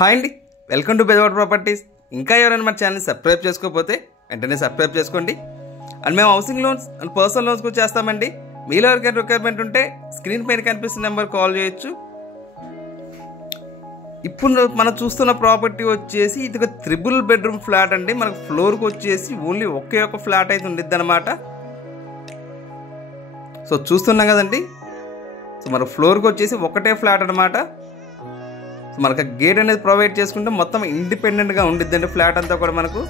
Hi అండి, welcome to Bezawada properties. ఇంకా ఎవరైనా మన ఛానల్ని సబ్స్క్రైబ్ చేసుకోకపోతే వెంటనే సబ్స్క్రైబ్ చేసుకోండి. అండ్ మేము housing loans and personal loans కూడా చేస్తామండి. మీలో ఎవరికైనా రిక్వైర్మెంట్ ఉంటే స్క్రీన్ పైన కనిపిస్తున్న నెంబర్ కాల్ చేయొచ్చు. ఇప్పుడు మనం చూస్తున్న ప్రాపర్టీ వచ్చేసి ఇది ఒక 3 బెడ్రూమ్ ఫ్లాట్ అండి. మనకు ఫ్లోర్కి వచ్చేసి ఓన్లీ ఒకే ఒక ఫ్లాట్ అయితే ఉండిద్ది అనమాట. సో చూస్తున్నాం కదండి. సో మన ఫ్లోర్కి వచ్చేసి ఒకటే ఫ్లాట్ అనమాట. మనకు గేట్ అనేది ప్రొవైడ్ చేసుకుంటే మొత్తం ఇండిపెండెంట్గా ఉండిద్దండి ఫ్లాట్ అంతా కూడా. మనకు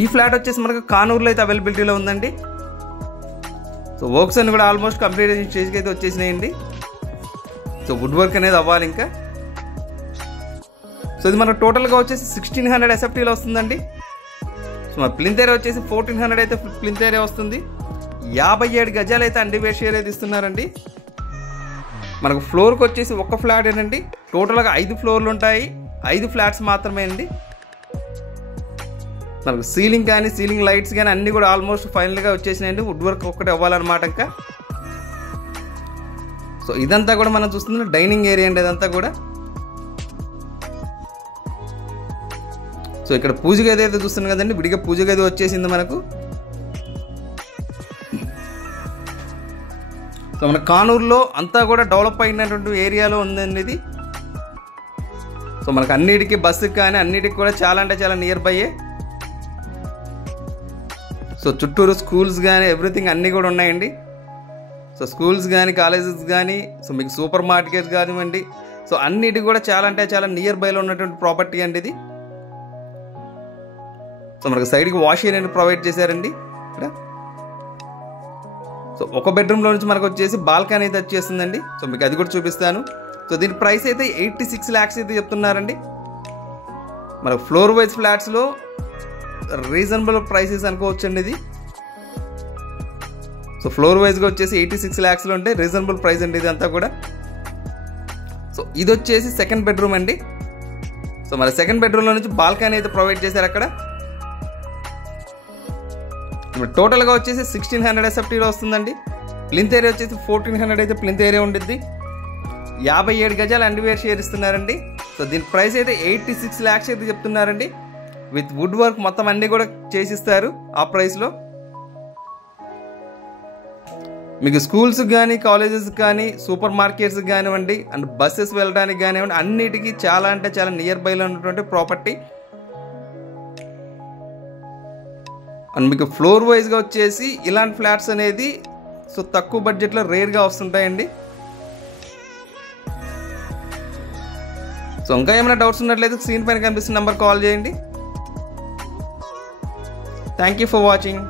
ఈ ఫ్లాట్ వచ్చేసి మనకు కానూరులో అయితే అవైలబిలిటీలో ఉందండి. సో వర్క్స్ అన్ని కూడా ఆల్మోస్ట్ కంప్లీట్ స్టేజ్కి అయితే వచ్చేసినాయండి. సో వుడ్ వర్క్ అనేది అవ్వాలి ఇంకా. సో ఇది మనకు టోటల్గా వచ్చేసి 1600 ఎస్ఎఫ్టీలో వస్తుందండి. సో మన ప్లింత్ ఏరియా వచ్చేసి 1400 అయితే ప్లింత్ ఏరియా వస్తుంది. 57 గజాలు అయితే అండివేర్ షేర్ అయితే ఇస్తున్నారండి. మనకు ఫ్లోర్కి వచ్చేసి ఒక ఫ్లాట్ ఏనండి. టోటల్గా 5 ఫ్లోర్లు ఉంటాయి, 5 ఫ్లాట్స్ మాత్రమే అండి. మనకు సీలింగ్ కానీ సీలింగ్ లైట్స్ కానీ అన్నీ కూడా ఆల్మోస్ట్ ఫైనల్గా వచ్చేసినాయండి. వుడ్ వర్క్ ఒక్కటి అవ్వాలన్నమాట ఇంకా. సో ఇదంతా కూడా మనం చూస్తుంది డైనింగ్ ఏరియా అండి ఇదంతా కూడా. సో ఇక్కడ పూజ గది అయితే చూస్తున్నాం కదండి, విడిగా పూజ గది వచ్చేసింది మనకు. సో మన కానూరులో అంతా కూడా డెవలప్ అయినటువంటి ఏరియాలో ఉందండి ఇది. సో మనకు అన్నిటికీ బస్సుకి కానీ అన్నిటికి కూడా చాలా అంటే చాలా నియర్ బైయే. సో చుట్టూరు స్కూల్స్ కానీ ఎవ్రీథింగ్ అన్నీ కూడా ఉన్నాయండి. సో స్కూల్స్ కానీ కాలేజెస్ కానీ సో మీకు సూపర్ మార్కెట్స్ కానివ్వండి, సో అన్నిటికి కూడా చాలా అంటే చాలా నియర్ బైలో ఉన్నటువంటి ప్రాపర్టీ అండి ఇది. సో మనకు సైడ్కి వాష్ ఏరియా ప్రొవైడ్ చేశారండి ఇక్కడ. సో ఒక బెడ్రూమ్లో నుంచి మనకు వచ్చేసి బాల్కనీ అయితే వచ్చేస్తుందండి. సో మీకు అది కూడా చూపిస్తాను. సో దీని ప్రైస్ అయితే 86 lakhs అయితే చెప్తున్నారండి. మనకు ఫ్లోర్ వైజ్ ఫ్లాట్స్లో రీజనబుల్ ప్రైసెస్ అనుకోవచ్చండి ఇది. సో ఫ్లోర్ వైజ్గా వచ్చేసి 86 lakhsలో ఉంటే రీజనబుల్ ప్రైస్ అండి ఇది అంతా కూడా. సో ఇది వచ్చేసి సెకండ్ బెడ్రూమ్ అండి. సో మన సెకండ్ బెడ్రూమ్లో నుంచి బాల్కనీ అయితే ప్రొవైడ్ చేశారు అక్కడ. టోటల్గా వచ్చేసి 1600 ఎస్ఎఫ్టీలో వస్తుందండి. ప్లింత్ ఏరియా వచ్చేసి 1400 అయితే ప్లింత్ ఏరియా ఉండిద్ది. 57 గజాలు అండివేర్ షేర్ ఇస్తున్నారండి. సో దీని ప్రైస్ అయితే 86 lakhs అయితే చెప్తున్నారండి. విత్ వుడ్ వర్క్ మొత్తం అన్నీ కూడా చేసిస్తారు ఆ ప్రైస్లో. మీకు స్కూల్స్ కానీ కాలేజెస్ కానీ సూపర్ మార్కెట్స్ కానివ్వండి అండ్ బస్సెస్ వెళ్ళడానికి కానివ్వండి అన్నిటికీ చాలా అంటే చాలా నియర్ బైలో ఉన్నటువంటి ప్రాపర్టీ. అండ్ మీకు ఫ్లోర్ వైజ్గా వచ్చేసి ఇలాంటి ఫ్లాట్స్ అనేది సో తక్కువ బడ్జెట్లో రేర్గా వస్తుంటాయండి. సో ఇంకా ఏమైనా డౌట్స్ ఉన్నట్లయితే స్క్రీన్ పైన కనిపిస్తున్న నెంబర్ కాల్ చేయండి. Thank you for watching.